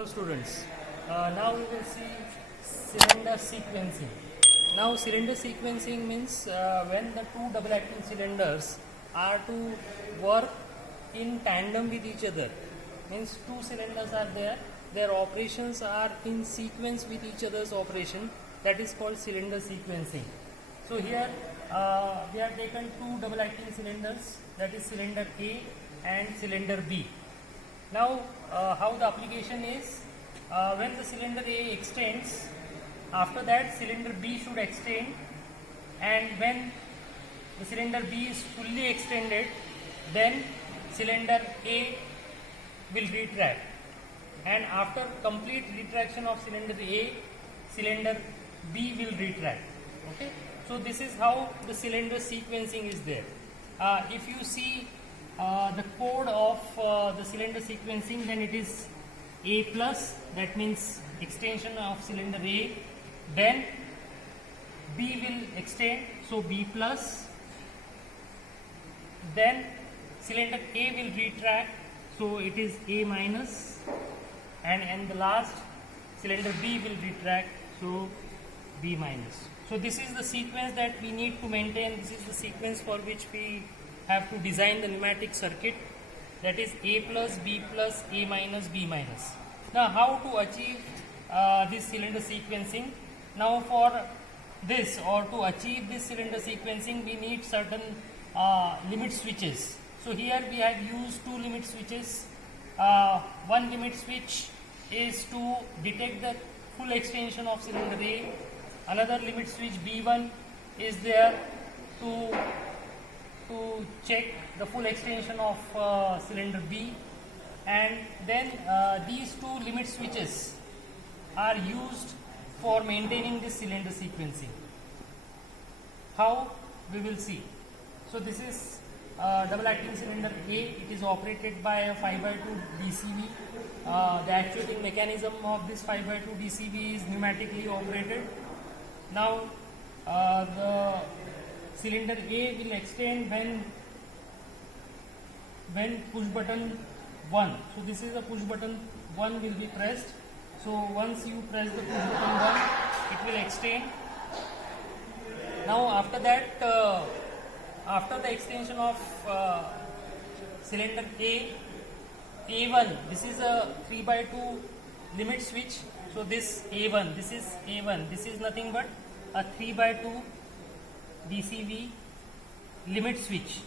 Hello students, now we will see cylinder sequencing. Now cylinder sequencing means when the two double acting cylinders are to work in tandem with each other. Means two cylinders are there, their operations are in sequence with each other's operation, that is called cylinder sequencing. So here we have taken two double acting cylinders, that is cylinder A and cylinder B. Now how the application is, when the cylinder A extends, after that cylinder B should extend, and when the cylinder B is fully extended, then cylinder A will retract, and after complete retraction of cylinder A, cylinder B will retract. Okay, so this is how the cylinder sequencing is there. If you see the code of the cylinder sequencing, then it is A plus, that means extension of cylinder A, then B will extend, so B plus, then cylinder A will retract, so it is A minus, and the last cylinder B will retract, so B minus. So this is the sequence that we need to maintain. This is the sequence for which we have to design the pneumatic circuit, that is A plus, B plus, A minus, B minus. Now how to achieve this cylinder sequencing? Now for this, or to achieve this cylinder sequencing, we need certain limit switches. So here we have used two limit switches. One limit switch is to detect the full extension of cylinder A. Another limit switch B1 is there to check the full extension of cylinder B, and then these two limit switches are used for maintaining this cylinder sequencing. How? We will see. So this is double acting cylinder A. It is operated by a 5x2 DCV. The actuating mechanism of this 5x2 DCV is pneumatically operated. Now the cylinder A will extend when push button 1. So this is a push button 1 will be pressed. So once you press the push button 1, it will extend. Now after that, after the extension of cylinder A1, this is a 3x2 limit switch. So this A1, this is nothing but a 3x2 DCV limit switch.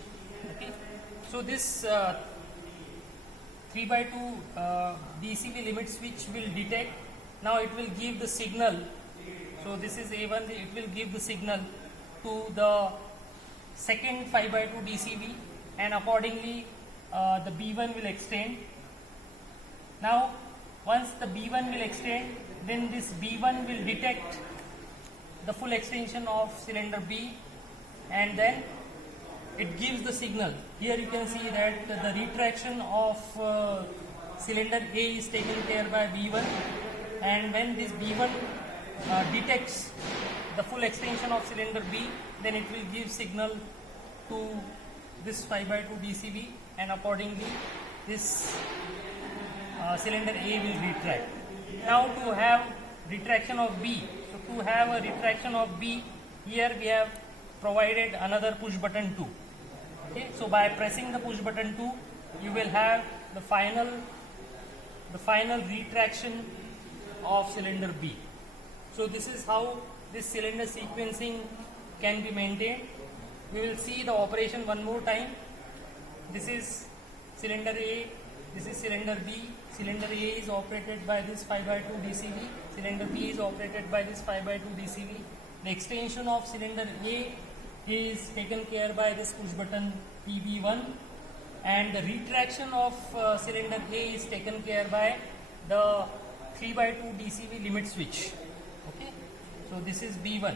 Okay, so this 3x2 DCV limit switch will detect. Now it will give the signal. So this is A1, it will give the signal to the second 5x2 DCV, and accordingly the B1 will extend. Now once the B1 will extend, then this B1 will detect the full extension of cylinder B, and then it gives the signal. Here you can see that the retraction of cylinder A is taken care by B1, and when this B1 detects the full extension of cylinder B, then it will give signal to this 5x2 DCV, and accordingly this cylinder A will retract. Now to have retraction of B, so to have a retraction of B, here we have provided another push button 2. Okay, so by pressing the push button 2, you will have the final retraction of cylinder B. So this is how this cylinder sequencing can be maintained. We will see the operation one more time. This is cylinder A, this is cylinder B. Cylinder A is operated by this 5x2 DCV. Cylinder B is operated by this 5x2 DCV. The extension of cylinder A is taken care by this push button PB1, and the retraction of cylinder A is taken care by the 3x2 DCV limit switch. Okay, so this is B1.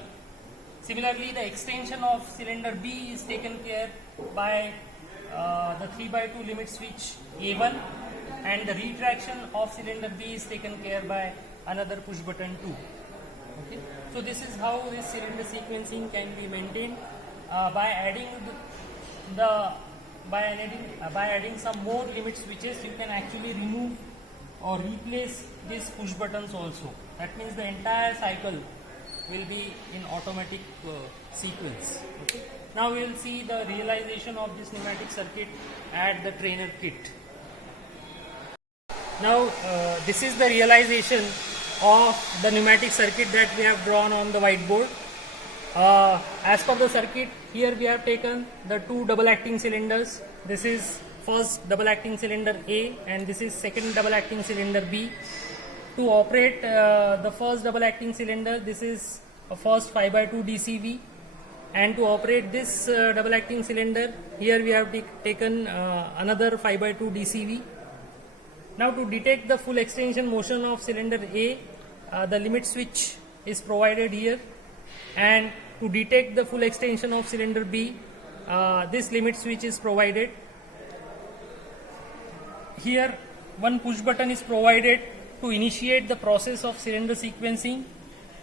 Similarly, the extension of cylinder B is taken care by the 3x2 limit switch A1, and the retraction of cylinder B is taken care by another push button 2. Okay, so this is how this cylinder sequencing can be maintained. By adding some more limit switches, you can actually remove or replace these push buttons also. That means the entire cycle will be in automatic sequence. Okay. Now we will see the realization of this pneumatic circuit at the trainer kit. Now this is the realization of the pneumatic circuit that we have drawn on the whiteboard. As per the circuit, here we have taken the two double acting cylinders. This is first double acting cylinder A and this is second double acting cylinder B. To operate the first double acting cylinder, this is a first 5/2 DCV, and to operate this double acting cylinder, here we have taken another 5/2 DCV. Now to detect the full extension motion of cylinder A, the limit switch is provided here, and to detect the full extension of cylinder B, this limit switch is provided. Here one push button is provided to initiate the process of cylinder sequencing.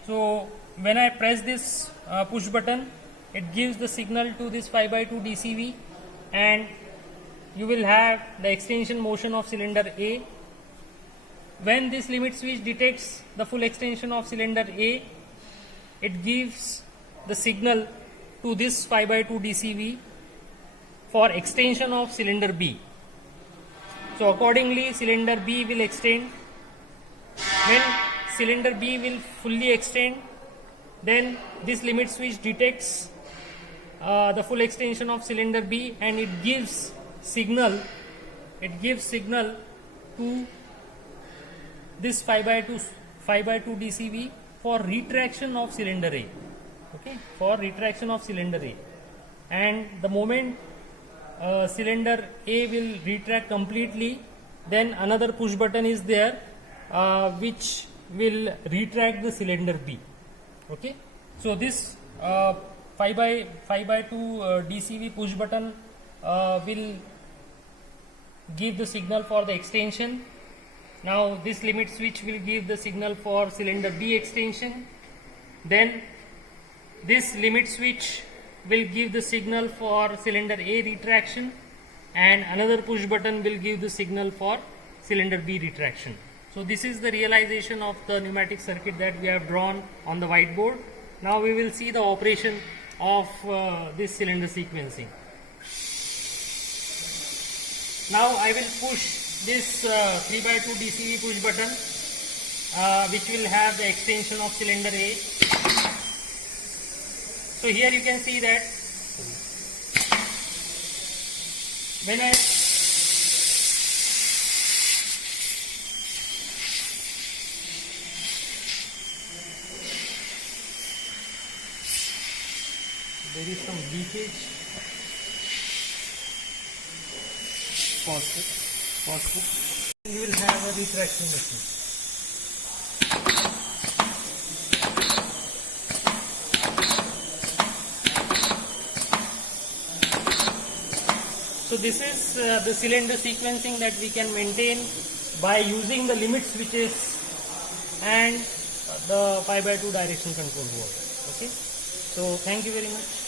So when I press this push button, it gives the signal to this 5/2 DCV, and you will have the extension motion of cylinder A. When this limit switch detects the full extension of cylinder A, it gives the signal to this 5/2 DCV for extension of cylinder B. So accordingly, cylinder B will extend. When cylinder B will fully extend, then this limit switch detects the full extension of cylinder B, and it gives signal to this 5/2 DCV for retraction of cylinder A. Okay, for retraction of cylinder A, and the moment cylinder A will retract completely, then another push button is there which will retract the cylinder B. Okay, so this 5/2 DCV push button will give the signal for the extension. Now this limit switch will give the signal for cylinder B extension. Then this limit switch will give the signal for cylinder A retraction, and another push button will give the signal for cylinder B retraction. So this is the realization of the pneumatic circuit that we have drawn on the whiteboard. Now we will see the operation of this cylinder sequencing. Now I will push this 3/2 DCV push button which will have the extension of cylinder A. So here you can see that when I there is some leakage. Pause it. You will have a retraction machine. So this is the cylinder sequencing that we can maintain by using the limit switches and the 5/2 direction control board. Okay. So thank you very much.